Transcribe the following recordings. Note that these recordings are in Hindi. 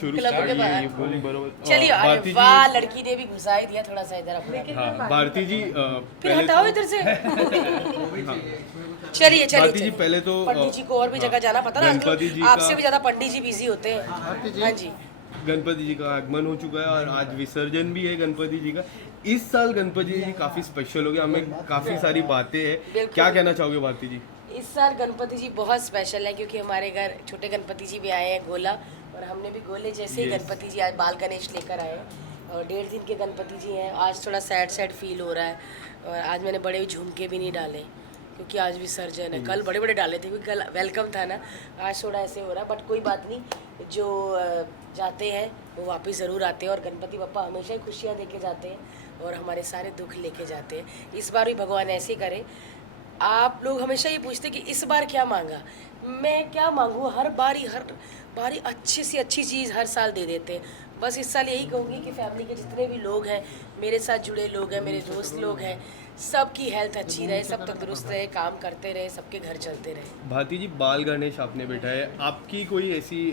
क्लब के बाहर बरोबर चलिए। अरे भारती वाह, जी। लड़की ने भी घुसा ही दिया थोड़ा सा इधर अपना। हाँ भारती जी फिर पहले हटाओ तो इधर से। हाँ, चलिए चलिए भारती जी चलिए। पहले तो पंडित जी को और भी हाँ, जगह जाना पता ना गणपति जी आजकल, आपसे का भी ज्यादा पंडित जी बिजी होते हैं। हाँ जी। गणपति जी का आगमन हो चुका है और आज विसर्जन भी है गणपति जी का। इस साल गणपति जी काफी स्पेशल हो गया, हमें काफी सारी बातें हैं। बिल्कुल। क्या कहना चाहोगे भारती जी? इस साल गणपति जी बहुत स्पेशल है क्योंकि हमारे घर छोटे गणपति जी भी आए हैं गोला, और हमने भी गोले जैसे ही Yes. गणपति जी आज बाल गणेश लेकर आए हैं। और 1.5 दिन के गणपति जी हैं। आज थोड़ा सैड सैड फील हो रहा है, और आज मैंने बड़े झुमके भी नहीं डाले क्योंकि आज विसर्जन है। कल बड़े बड़े डाले थे क्योंकि कल वेलकम था ना। आज थोड़ा ऐसे हो रहा है, बट कोई बात नहीं। जो जाते हैं वो वापस ज़रूर आते हैं, और गणपति बप्पा हमेशा ही खुशियाँ दे के जाते हैं और हमारे सारे दुख लेके जाते हैं। इस बार भी भगवान ऐसे ही करे। आप लोग हमेशा ये पूछते कि इस बार क्या मांगा। मैं क्या मांगूँ, हर बारी अच्छी से अच्छी चीज़ हर साल दे देते हैं। बस इस साल यही कहूँगी कि फैमिली के जितने भी लोग हैं, मेरे साथ जुड़े लोग हैं, मेरे दोस्त लोग हैं, सबकी हेल्थ अच्छी रहे, सब तंदुरुस्त रहे, काम करते रहे, सबके घर चलते रहे। भारती जी बाल गणेश आपने बैठा है, आपकी कोई ऐसी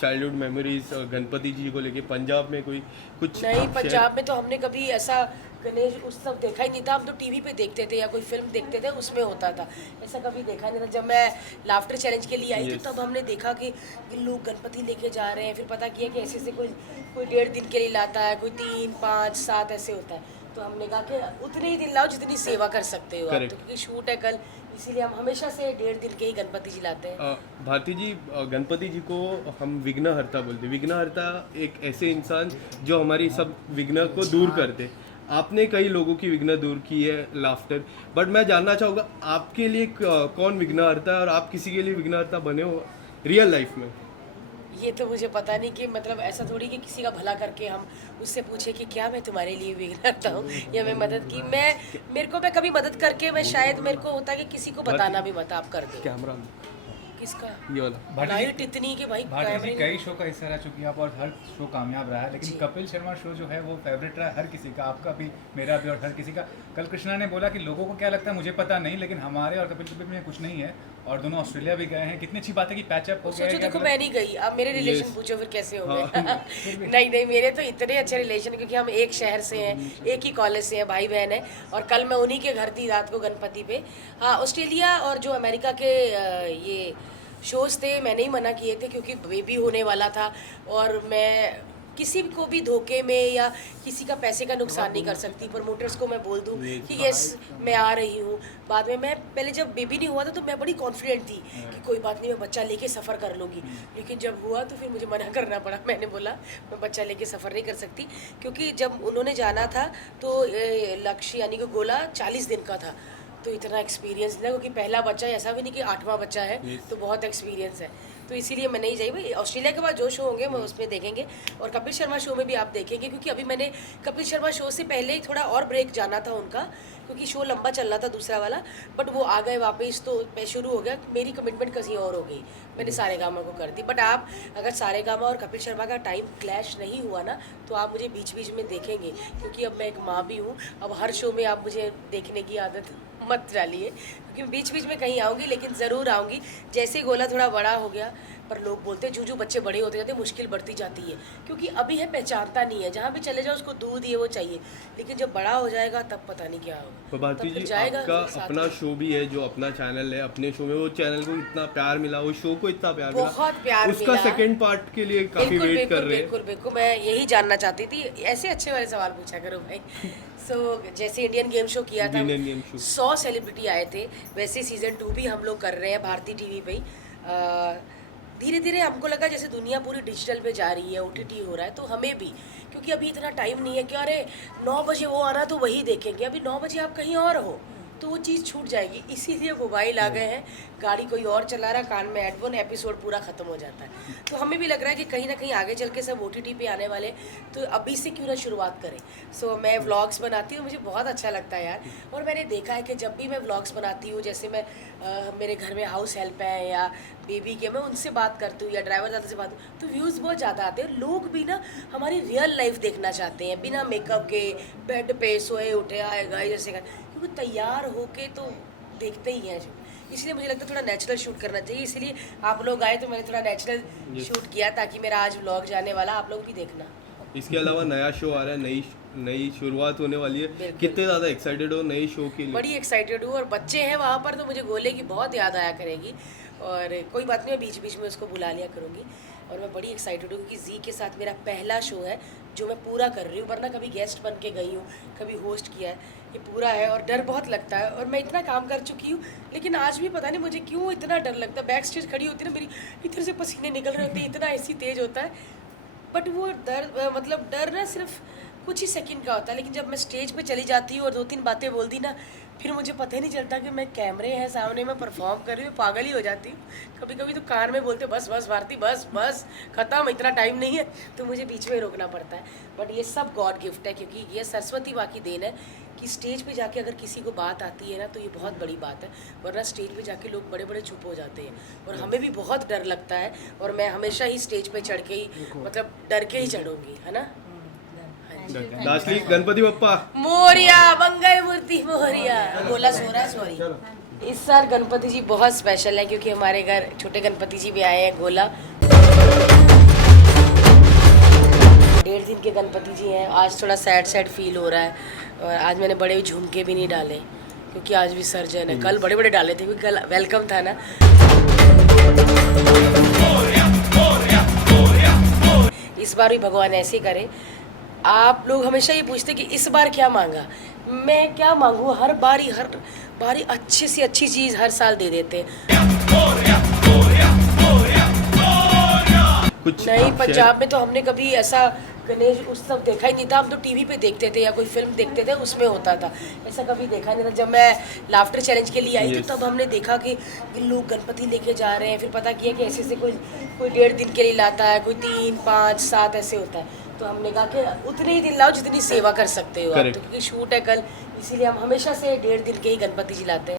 चाइल्डहुड मेमोरीज गणपति जी को लेके पंजाब में कोई कुछ नहीं, आप share- पंजाब में तो हमने कभी ऐसा गणेश उत्सव देखा ही नहीं था। हम तो टीवी पे देखते थे या कोई फिल्म देखते थे, उसमें होता था। ऐसा कभी देखा नहीं था। जब मैं लाफ्टर चैलेंज के लिए आई थी Yes. तब हमने देखा कि लोग गणपति लेके जा रहे हैं। फिर पता किया कि ऐसे कोई कोई 1.5 दिन के लिए लाता है, कोई 3, 5, 7 ऐसे होता है। तो हमने कहा कि उतने ही दिन लाओ जितनी सेवा कर सकते हो आप। Correct. तो क्योंकि शूट है कल, इसीलिए हम हमेशा से 1.5 दिन के ही गणपति जी लाते हैं। भारती जी गणपति जी को हम विघ्नहर्ता बोलते हैं। विघ्नहर्ता एक ऐसे इंसान जो हमारी सब विघ्न को दूर करते। आपने कई लोगों की विघ्न दूर की है लाफ्टर, बट मैं जानना चाहूँगा आपके लिए कौन विघ्नहर्ता है और आप किसी के लिए विघ्नहर्ता बने हो रियल लाइफ में? ये तो मुझे पता नहीं कि मतलब ऐसा थोड़ी कि किसी का भला करके हम उससे पूछे कि क्या मैं तुम्हारे लिए बिगड़ता हूँ या मैं मदद की। मैं कभी मदद करके मैं शायद मेरे को होता कि किसी को बताना भी मत, आप कर दो। कैमरा किसका ये वाला लाइट इतनी कि भाई भारती जी कैमरे कई शो का हिस्सा रह चुकी हैं आप और हर शो कामयाब रहा है, लेकिन जी। कपिल शर्मा शो जो है वो फेवरेट रहा है हर किसी का, आपका भी, मेरा भी और हर किसी का। कल कृष्णा ने बोला कि लोगों को क्या लगता है मुझे पता नहीं, लेकिन हमारे और कपिल में कुछ नहीं है, और दोनों ऑस्ट्रेलिया भी गए हैं। कितनी अच्छी बात है कि पैचअप हो गया सोचो। है। देखो मैं नहीं गई, अब मेरे रिलेशन Yes. पूछो फिर कैसे हो हाँ। गए। नहीं नहीं, मेरे तो इतने अच्छे रिलेशन है क्योंकि हम एक शहर से हैं, एक ही कॉलेज से हैं, भाई बहन है। और कल मैं उन्हीं के घर थी रात को गणपति पे। हाँ, ऑस्ट्रेलिया और जो अमेरिका के ये शोज़ थे मैंने ही मना किए थे क्योंकि बेबी होने वाला था, और मैं किसी को भी धोखे में या किसी का पैसे का नुकसान नहीं कर सकती। प्रमोटर्स को मैं बोल दूं कि यस मैं आ रही हूँ। बाद में मैं पहले जब बेबी नहीं हुआ था तो मैं बड़ी कॉन्फिडेंट थी कि कोई बात नहीं, मैं बच्चा लेके सफ़र कर लूँगी। लेकिन जब हुआ तो फिर मुझे मना करना पड़ा। मैंने बोला मैं बच्चा लेके सफ़र नहीं कर सकती, क्योंकि जब उन्होंने जाना था तो लक्ष्य यानी कि गोला 40 दिन का था। तो इतना एक्सपीरियंस नहीं था क्योंकि पहला बच्चा है, ऐसा भी नहीं कि 8वां बच्चा है। तो बहुत एक्सपीरियंस है, तो इसीलिए मैं नहीं जाई। भाई ऑस्ट्रेलिया के बाद जो शो होंगे मैं उसमें देखेंगे, और कपिल शर्मा शो में भी आप देखेंगे, क्योंकि अभी मैंने कपिल शर्मा शो से पहले ही थोड़ा और ब्रेक जाना था उनका क्योंकि शो लंबा चल रहा था दूसरा वाला, बट वो आ गए वापस तो शुरू हो गया। मेरी कमिटमेंट कहीं और हो गई, मैंने सारे गामा को कर दी। बट आप अगर सारे गामा और कपिल शर्मा का टाइम क्लैश नहीं हुआ ना तो आप मुझे बीच बीच में देखेंगे, क्योंकि अब मैं एक माँ भी हूँ। अब हर शो में आप मुझे देखने की आदत मत डालिए, क्योंकि बीच बीच में कहीं आऊँगी, लेकिन ज़रूर आऊँगी। जैसे ही गोला थोड़ा बड़ा हो गया, पर लोग बोलते हैं जो बच्चे बड़े होते जाते हैं मुश्किल बढ़ती जाती है, क्योंकि अभी है पहचानता नहीं है, जहाँ भी चले जाओ उसको दूध ये वो चाहिए, लेकिन जब बड़ा हो जाएगा तब पता नहीं क्या होगा। तो भारती तब फिर जी जाएगा आपका साथ अपना में। शो भी है, जो अपना चैनल है, अपने शो में वो चैनल को इतना प्यार मिला, वो शो को इतना प्यार बहुत मिला, प्यार उसका मिला। सेकंड पार्ट के लिए काफी बिल्कुल वेट कर बिल्कुल रहे हैं। बिल्कुल बिल्कुल, मैं यही जानना चाहती थी। ऐसे अच्छे वाले सवाल पूछा करो भाई। जैसे इंडियन गेम शो किया था, इंडियन गेम शो 100 सेलिब्रिटी आए थे, वैसे सीज़न 2 भी हम लोग कर रहे हैं भारती टीवी पे ही। धीरे धीरे हमको लगा जैसे दुनिया पूरी डिजिटल पे जा रही है, OTT हो रहा है, तो हमें भी, क्योंकि अभी इतना टाइम नहीं है कि अरे 9 बजे वो आना तो वही देखेंगे। अभी 9 बजे आप कहीं और हो तो वो चीज़ छूट जाएगी। इसीलिए मोबाइल आ गए हैं, गाड़ी कोई और चला रहा, कान में हेडफोन, एपिसोड पूरा ख़त्म हो जाता है। तो हमें भी लग रहा है कि कहीं ना कहीं आगे चल के सब OTT पे आने वाले, तो अभी से क्यों ना शुरुआत करें। मैं व्लॉग्स बनाती हूँ, मुझे बहुत अच्छा लगता है यार। और मैंने देखा है कि जब भी मैं व्लॉग्स बनाती हूँ, जैसे मैं मेरे घर में हाउस हेल्प है या बेबी के, मैं उनसे बात करती हूँ या ड्राइवर दादा से बात, तो व्यूज़ बहुत ज़्यादा आते हैं। लोग भी ना हमारी रियल लाइफ देखना चाहते हैं, बिना मेकअप के, बेड पे सोए उठे आए गए जैसे, क्योंकि तैयार होके तो देखते ही हैं। इसलिए मुझे लगता है थोड़ा नेचुरल शूट करना चाहिए, इसलिए आप लोग आए तो मैंने थोड़ा नेचुरल शूट किया ताकि मेरा आज व्लॉग जाने वाला, आप लोग भी देखना। इसके अलावा नया शो आ रहा है, नई शुरुआत होने वाली है। बिल्कुल। कितने ज़्यादा एक्साइटेड हो नए शो के लिए? बड़ी एक्साइटेड हूँ, और बच्चे हैं वहाँ पर तो मुझे गोले की बहुत याद आया करेगी, और कोई बात नहीं, मैं बीच बीच में उसको बुला लिया करूँगी। और मैं बड़ी एक्साइटेड हूँ क्योंकि जी के साथ मेरा पहला शो है जो मैं पूरा कर रही हूँ, वरना कभी गेस्ट बन के गई हूँ, कभी होस्ट किया है, ये पूरा है और डर बहुत लगता है। और मैं इतना काम कर चुकी हूँ लेकिन आज भी पता नहीं मुझे क्यों इतना डर लगता है। बैक स्टेज खड़ी होती है ना, मेरी इधर से पसीने निकल रहे होते हैं, इतना ऐसी तेज होता है। बट वो डर ना सिर्फ कुछ ही सेकंड का होता है, लेकिन जब मैं स्टेज पे चली जाती हूँ और 2-3 बातें बोल दी ना, फिर मुझे पता ही नहीं चलता कि मैं कैमरे हैं सामने, मैं परफॉर्म कर रही हूँ, पागल ही हो जाती हूँ। कभी कभी तो कान में बोलते बस बस भारती बस बस ख़त्म, इतना टाइम नहीं है, तो मुझे बीच में रोकना पड़ता है। बट ये सब गॉड गिफ्ट है, क्योंकि ये सरस्वती माँ की देन है कि स्टेज पे जाके अगर किसी को बात आती है ना तो ये बहुत बड़ी बात है, वरना स्टेज पे जाके लोग बड़े बड़े चुप हो जाते हैं और हमें भी बहुत डर लगता है। और मैं हमेशा ही स्टेज पे चढ़ के ही डर के ही चढ़ूंगी, है ना। दासली गणपति बप्पा मोरिया, मंगल मूर्ति मोरिया। बोला सो रहा, सॉरी। इस साल गणपति जी बहुत स्पेशल है क्योंकि हमारे घर छोटे गणपति जी भी आए हैं, गोला। 1.5 दिन के गणपति जी हैं। आज थोड़ा सैड फील हो रहा है, और आज मैंने बड़े झुमके भी नहीं डाले क्योंकि आज विसर्जन है। कल बड़े बड़े डाले थे क्योंकि कल वेलकम था ना। इस बार भी भगवान ऐसे करे। आप लोग हमेशा ये पूछते कि इस बार क्या मांगा, मैं क्या मांगू, हर बारी अच्छी से अच्छी चीज़ हर साल दे देते हैं। कुछ नहीं, पंजाब में तो हमने कभी ऐसा गणेश उत्सव देखा ही नहीं था। हम तो टीवी पे देखते थे या कोई फिल्म देखते थे, उसमें होता था, ऐसा कभी देखा नहीं था। जब मैं लाफ्टर चैलेंज के लिए आई थी तब हमने देखा कि लोग गणपति लेके जा रहे हैं, फिर पता किया कि ऐसे से कोई 1.5 दिन के लिए लाता है, कोई 3, 5, 7 ऐसे होता है। तो हमने कहा कि उतने ही दिन लाओ जितनी सेवा कर सकते हो आप, तो क्योंकि शूट है कल, इसीलिए हम हमेशा से 1.5 दिन के ही गणपति जी लाते हैं।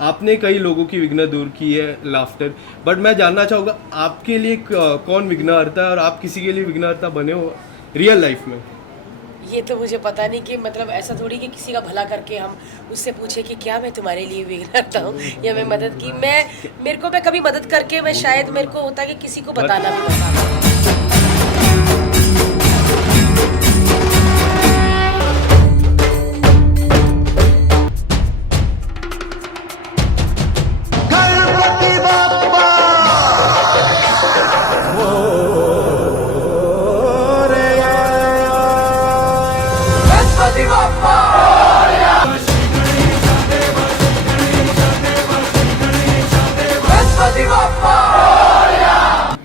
आपने कई लोगों की विघ्न दूर की है लाफ्टर, बट मैं जानना चाहूँगा आपके लिए कौन विघ्नहर्ता है और आप किसी के लिए विघ्नहर्ता बने हो रियल लाइफ में? ये तो मुझे पता नहीं कि ऐसा थोड़ी कि किसी का भला करके हम उससे पूछे कि क्या मैं तुम्हारे लिए विघ्नहर्ता हूँ या मैं मदद की। मैं कभी मदद करके मैं शायद मेरे को होता कि किसी को बताना भी बताना।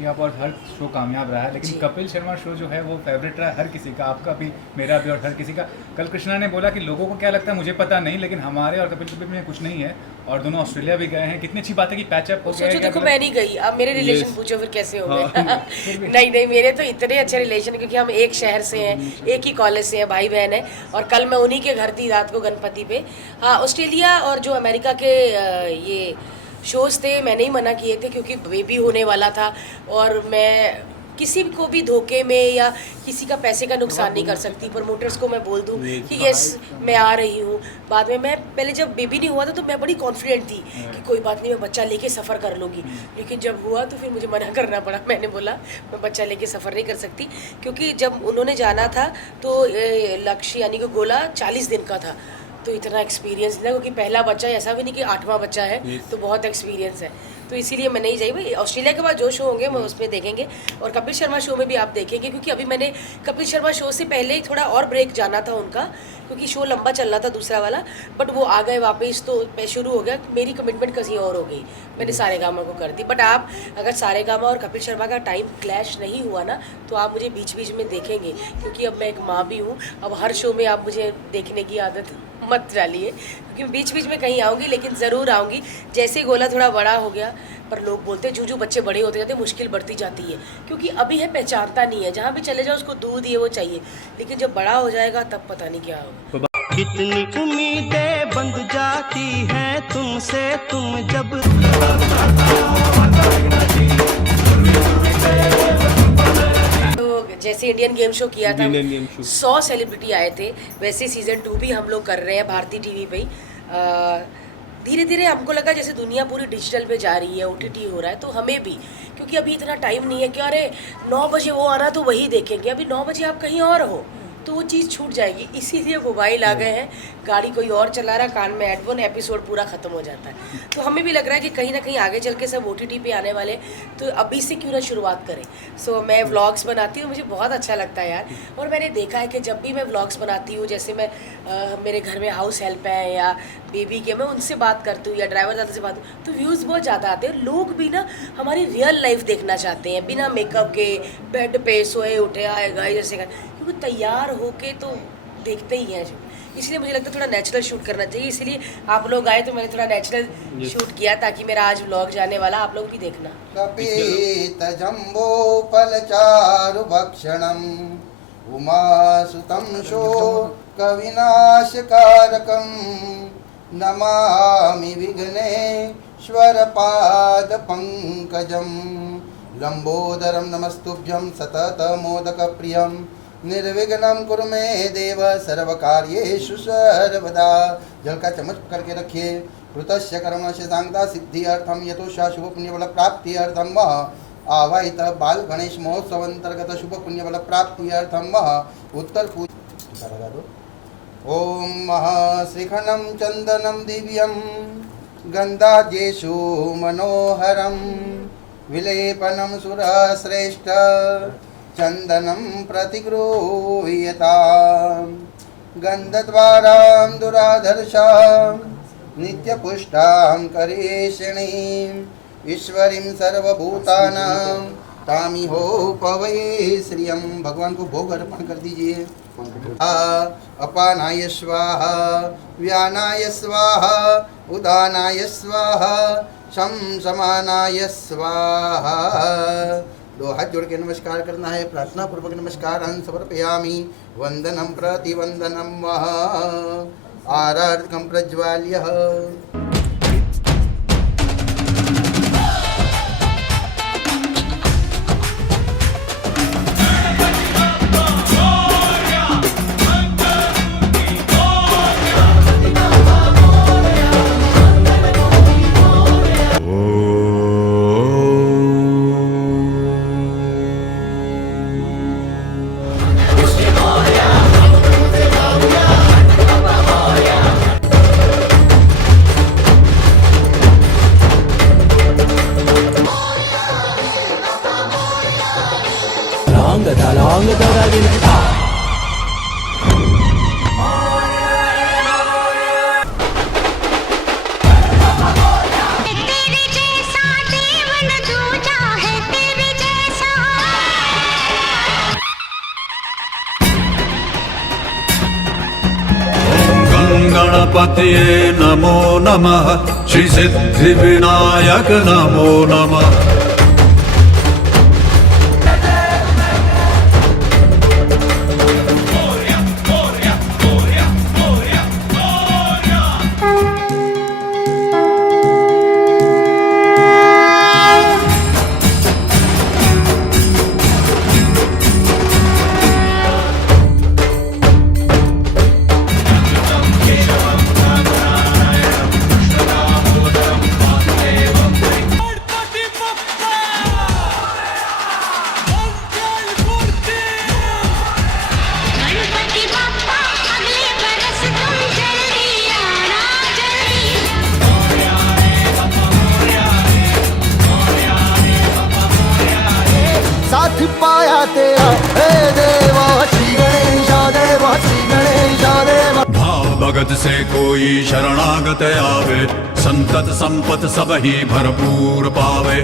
आप और हर शो कामयाब रहा है, लेकिन कपिल शर्मा शो जो है वो फेवरेट रहा है हर किसी का, आपका भी, मेरा भी, और हर किसी का। कल कृष्णा ने बोला कि लोगों को क्या लगता है मुझे पता नहीं, लेकिन हमारे और कपिल में कुछ नहीं है, और दोनों ऑस्ट्रेलिया भी गए हैं। कितनी अच्छी बात है कि पैचअप हो गया। सोचो, देखो मैं नहीं गई, अब मेरे रिलेशन पूछो फिर कैसे हो गए। नहीं, मेरे तो इतने अच्छे रिलेशन, क्योंकि हम एक शहर से हैं, एक ही कॉलेज से हैं, भाई बहन है। और कल मैं उन्हीं के घर थी रात को गणपति पे। हाँ, ऑस्ट्रेलिया और जो अमेरिका के ये शोज़ थे मैंने ही मना किए थे क्योंकि बेबी होने वाला था, और मैं किसी को भी धोखे में या किसी का पैसे का नुकसान नहीं कर सकती। प्रमोटर्स को मैं बोल दूं कि यस मैं आ रही हूँ। बाद में मैं पहले जब बेबी नहीं हुआ था तो मैं बड़ी कॉन्फिडेंट थी कि कोई बात नहीं, मैं बच्चा लेके सफ़र कर लूँगी। लेकिन जब हुआ तो फिर मुझे मना करना पड़ा। मैंने बोला मैं बच्चा लेके सफ़र नहीं कर सकती, क्योंकि जब उन्होंने जाना था तो लक्ष्य यानी कि गोला 40 दिन का था। तो इतना एक्सपीरियंस नहीं था, क्योंकि पहला बच्चा है, ऐसा भी नहीं कि 8वां बच्चा है, तो बहुत एक्सपीरियंस है। तो इसीलिए मैं नहीं जाई। भाई ऑस्ट्रेलिया के बाद जो शो होंगे मैं उसमें देखेंगे, और कपिल शर्मा शो में भी आप देखेंगे, क्योंकि अभी मैंने कपिल शर्मा शो से पहले ही थोड़ा और ब्रेक जाना था उनका, क्योंकि शो लंबा चल रहा था दूसरा वाला, बट वो आ गए वापस तो शुरू हो गया। मेरी कमिटमेंट कहीं और हो गई, मैंने सारेगामा को कर दी। बट आप अगर सारेगामा और कपिल शर्मा का टाइम क्लैश नहीं हुआ ना तो आप मुझे बीच बीच में देखेंगे, क्योंकि अब मैं एक माँ भी हूँ। अब हर शो में आप मुझे देखने की आदत मत डालिए, क्योंकि बीच बीच में कहीं आऊँगी, लेकिन ज़रूर आऊँगी। जैसे गोला थोड़ा बड़ा हो गया, पर लोग बोलते हैं जो बच्चे बड़े होते जाते मुश्किल बढ़ती जाती है, क्योंकि अभी है पहचानता नहीं है, जहाँ भी चले जाओ उसको दूध ये वो चाहिए, लेकिन जब बड़ा हो जाएगा तब पता नहीं क्या होगा। कितनी उम्मीदें बंध जाती हैं तुमसे, तुम जब तो जैसे इंडियन गेम शो किया था, इंडियन गेम शो। 100 सेलिब्रिटी आए थे। वैसे सीज़न 2 भी हम लोग कर रहे हैं भारती टीवी पे ही। धीरे धीरे हमको लगा जैसे दुनिया पूरी डिजिटल पे जा रही है, OTT हो रहा है, तो हमें भी, क्योंकि अभी इतना टाइम नहीं है कि अरे 9 बजे वो आना तो वही देखेंगे, अभी 9 बजे आप कहीं और हो तो वो चीज़ छूट जाएगी। इसीलिए मोबाइल आ गए हैं, गाड़ी कोई और चला रहा, कान में हेडफोन, एपिसोड पूरा ख़त्म हो जाता है। तो हमें भी लग रहा है कि कहीं ना कहीं आगे चल के सब OTT पे आने वाले, तो अभी से क्यों ना शुरुआत करें। सो मैं व्लॉग्स बनाती हूँ, मुझे बहुत अच्छा लगता है यार। और मैंने देखा है कि जब भी मैं व्लॉग्स बनाती हूँ, जैसे मैं मेरे घर में हाउस हेल्प है या बेबी के, मैं उनसे बात करती हूँ या ड्राइवर दादा से बात, तो व्यूज़ बहुत ज़्यादा आते हैं। लोग भी ना हमारी रियल लाइफ देखना चाहते हैं, बिना मेकअप के, बेड पे सोए उठे आए गए जैसे, क्योंकि तैयार होके तो देखते ही हैं। इसलिए मुझे लगता है थोड़ा नेचुरल शूट करना चाहिए, इसीलिए आप लोग आए तो मैंने थोड़ा नेचुरल शूट किया, ताकि मेरा आज व्लॉग जाने वाला, आप लोग भी देखना। कपीत जम्बो फलचारु भक्षणम उमासुतं शोकविनाशकारकं नमामि विघ्नेश्वर पाद पंकजं लंबोदरं नमस्तुभ्यं सततमोदकप्रियं निर्विघ्नं कुरु मे देव सर्वकार्येषु सर्वदा। जल का चम्मच पकड़ के रखिए। कृतस्य कर्मस्य सांगता सिद्धि अर्थम यतोषा शुभ पुण्य बल प्राप्ति अर्थम आवाहित बाल गणेश महोत्सव अंतर्गत शुभ पुण्य बल प्राप्ति अर्थम उत्तर पूजा। ओम महाश्रीखंडम चंदनम दिव्यम गंधाजेषु मनोहरम विलेपनम सुरश्रेष्ठ चंदनम प्रतिगृह्यता गंधद्वारां दुराधर्षां नित्यपुष्टां करेषिणीं ईश्वरीं सर्वभूतानां तामिहो पवये श्रियं। भगवान को भोग अर्पण कर दीजिए। अपानाय स्वाहा व्यानाय स्वाहा उदानाय स्वाहा शमशमानाय स्वाहा। दो हाथ जोड़ के नमस्कार करना है। प्रार्थना पूर्वक नमस्कार समर्पयामि। वंदनम प्रतिवंदनम आराधकं प्रज्वाल्य। गणपतये नमो नमः श्री सिद्धिविनायक नमो नमः। साथ पाया तेरा हे देवा श्री गणेश देवा श्री गणेश देवा। भाव भगत से कोई शरणागत आवे संतत संपत सब ही भरपूर पावे।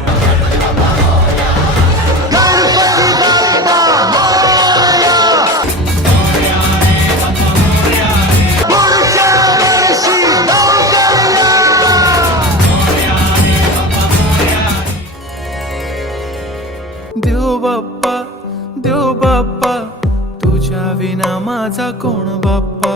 देव बाप्पा तुझ्या विना माझा कोण बाप्पा।